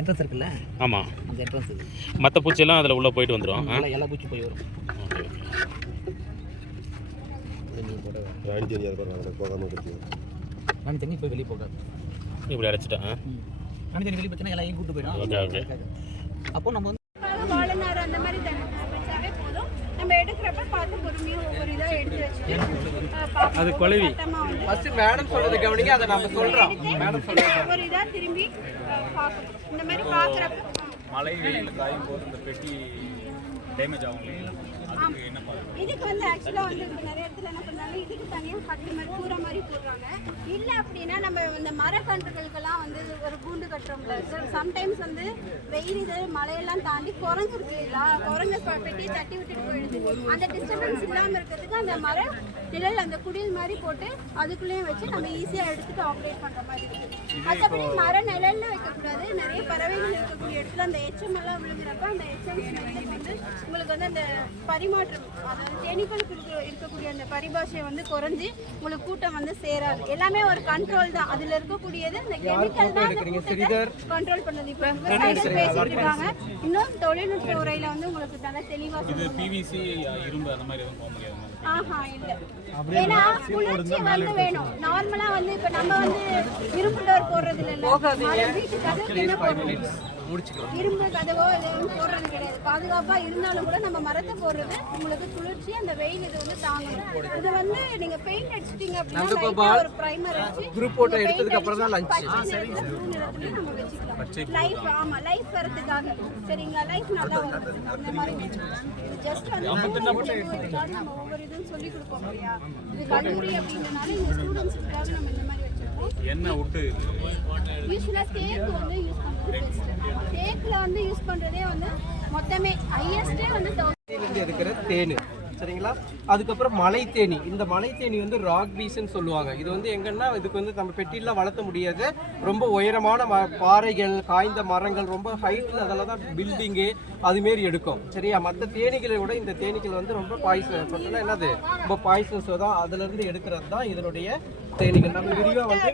Entrance இருக்குல்ல? ஆமாம் அந்த என்ட்ரன்ஸ் இது. மற்ற பூச்சியெல்லாம் அதில் உள்ளே போயிட்டு வந்துடும் எல்லா பூச்சி போய் வரும். Okay okay. இது நீ போட ராணி தெரியாது பாருங்க போகாமல் இருக்கு ராணி தண்ணி போய் வெளியே போகாது. இப்படி அடைச்சிட்டேன் ராணி தண்ணி வெளியே போச்சுன்னா எல்லாரையும் கூட்டு போயிடும். Okay, okay. அப்போ நம்ம வந்து வாழைநார் அந்த மாதிரி தண்ணி வச்சாவே போதும். நம்ம எடுக்கிறப்ப பார்த்து பொறுமையாக ஒவ்வொரு இதாக எடுத்து வச்சுட்டு அது குழவி. ஃபர்ஸ்ட் மேடம் சொல்றது கவனிங்க அதை நம்ம சொல்றோம். மேடம் இதாக திரும்பி பார்க்கணும். இந்த மாதிரி பார்க்குறப்ப மழை வெயில் காயும் போது இந்த பெட்டி டேமேஜ் ஆகும் இதுக்கு வந்து ஆக்சுவலாக வந்து நிறைய இடத்துல என்ன இதுக்கு தனியாக கட்டு மாதிரி கூரை மாதிரி போடுறாங்க. இல்லை அப்படின்னா நம்ம இந்த மரக்கன்றுகளுக்கெல்லாம் வந்து ஒரு கூண்டு கட்டுறோம்ல. சம்டைம்ஸ் வந்து வெயில் இது மழையெல்லாம் தாண்டி குரங்கு இருக்கு இல்லையா குரங்கு ப- பெட்டியை தட்டி விட்டுட்டு போயிடுது. அந்த டிஸ்டர்பன்ஸ் இல்லாமல் இருக்கிறதுக்கு அந்த மர நிழல் அந்த குடில் மாதிரி போட்டு அதுக்குள்ளேயும் வச்சு நம்ம ஈஸியாக எடுத்துட்டு ஆப்ரேட் பண்ணுற மாதிரி இருக்கு. மற்றபடி மர நிழல்ல வைக்கக்கூடாது. நிறைய பறவைகள் இருக்கக்கூடிய இடத்துல அந்த எச்சம் எல்லாம் விழுகிறப்ப அந்த எச்சம் வந்து அந்த பரிமாற்றம் அதாவது தேனீக்களுக்கு இருக்க- இருக்கக்கூடிய அந்த பரிபாஷை வந்து குறைஞ்சி உங்களுக்கு கூட்டம் வந்து சேராது. எல்லாமே ஒரு கண்ட்ரோல் தான். அதுல இருக்கக்கூடியது அந்த கெமிக்கல் தான் கண்ட்ரோல் பண்ணது. இப்போ விவசாயிகள் பேசிட்டு இருக்காங்க. இன்னும் தொழில்நுட்ப உரையில வந்து உங்களுக்கு நல்லா தெளிவா இது பிவிசி இரும்பு அந்த மாதிரி எதுவும் போக முடியாது ஆஹா இல்ல. ஏன்னா குளிர்ச்சி வந்து வேணும். நார்மலா வந்து இப்ப நம்ம வந்து இரும்பு டோர் போடுறது இல்ல வீட்டு கதவுக்கு என்ன போடுறோம் இரும்பு கதவோ எதுவும் போடுறது கிடையாது. பாதுகாப்பா இருந்தாலும் கூட நம்ம மரத்தை போடுறது உங்களுக்கு குளிர்ச்சி அந்த வெயில் இது வந்து தாங்கணும். இது வந்து நீங்க பெயிண்ட் அடிச்சிட்டீங்க அப்படின்னா ஒரு primer அடிச்சு photo நீங்க எடுத்ததுக்கு அப்புறம் தான் நிறத்துல நம்ம வச்சுக்கலாம். லைஃப் ஆமா லைஃப் வரதுக்காக சரிங்களா? லைஃப் நல்லா வரும். அந்த மாதிரி ஜஸ்ட் வந்து நம்ம ஒவ்வொரு இதுவும் சொல்லி கொடுப்போம் இல்லையா? இது கல்லூரி அப்படின்றனால இந்த ஸ்டூடெண்ட்ஸுக்காக நம்ம இந்த மாதிரி என்ன விட்டு யூஸ்வலாக தேக்கு வந்து யூஸ் பண்ணுறது தேக்கில் வந்து யூஸ் பண்ணுறதே வந்து மொத்தமே ஹையஸ்டே வந்து எடுக்கிற தேனு. சரிங்களா? அதுக்கப்புறம் மலை தேனி இந்த மலை தேனி வந்து ராக் பீஸ்ன்னு சொல்லுவாங்க. இது வந்து எங்கன்னா இதுக்கு வந்து நம்ம பெட்டிலாம் வளர்த்த முடியாது. ரொம்ப உயரமான ம பாறைகள் காய்ந்த மரங்கள் ரொம்ப ஹைட்டில் அதெல்லாம் தான் பில்டிங்கு அதுமாரி எடுக்கும். சரியா? மற்ற தேனீகளை விட இந்த தேனீக்கள் வந்து ரொம்ப பார்த்தோன்னா என்னது? ரொம்ப பாய்சன்ஸ் தான். அதுலேருந்து எடுக்கிறது தான் இதனுடைய தேனீகள் நம்ம விரிவாக வந்து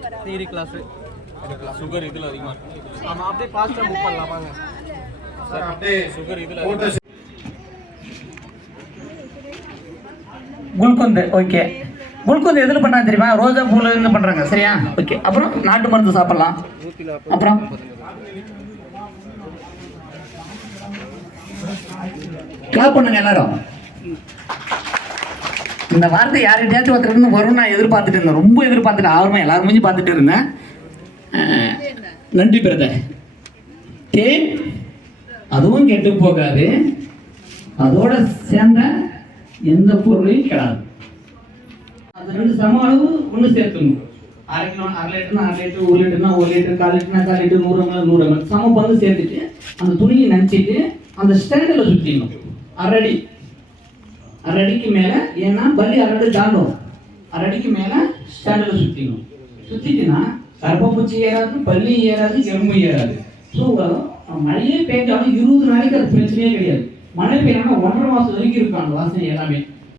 வர தேரி கிளாஸு சுகர் இதில் அதிகமாக இருக்கும் ஆமாம் அப்படியே ஃபாஸ்ட்டாக மூவ் பண்ணலாம் வாங்க. சுகர் இதில் குல்கொந்து ஓகே குல்கொந்து எதில் பண்ணா தெரியுமா? ரோஜா பூல இருந்து பண்றாங்க சரியா? ஓகே அப்புறம் நாட்டு மருந்து சாப்பிடலாம். அப்புறம்? கிளாப் பண்ணுங்க எல்லாரும். இந்த வார்த்தை யார்கிட்டயாச்சும் ஒருத்தர் இருந்து வரும்னு நான் எதிர்பார்த்துட்டு இருந்தேன். ரொம்ப எதிர்பார்த்துட்டு ஆர்வமாக எல்லாரும் முடிஞ்சு பார்த்துட்டு இருந்தேன். நன்றி பிரதர். தேன் அதுவும் கெட்டு போகாது. அதோட சேர்ந்த எந்த பொருளையும் கெடாது. அது ரெண்டு சம அளவு ஒன்று சேர்த்துணும் அரை கிலோ அரை லிட்டர்னா அரை லிட்டர் ஒரு லிட்டர்னா ஒரு லிட்டர் கால் லிட்டர்னா கால் லிட்டர் நூறு எம்எல் நூறு எம்எல் சம பங்கு சேர்த்துட்டு அந்த துணியை நினச்சிட்டு அந்த ஸ்டாண்டில் சுற்றிடணும் அரடி அரடிக்கு மேலே ஏன்னா பல்லி அரடி தாண்டும். அரடிக்கு மேலே ஸ்டாண்டில் சுற்றிடணும் சுற்றிட்டுனா கர்ப்பப்பூச்சி ஏறாது பல்லி ஏறாது எறும்பு ஏறாது. ஸோ மழையே பெய்ஞ்சாலும் இருபது நாளைக்கு அது பிரச்சனையே கிடையாது. மழை பெய்யாமல் ஒன்றரை மாதம் வரைக்கும் இருக்கும் அந்த வாசனை எல்லாமே.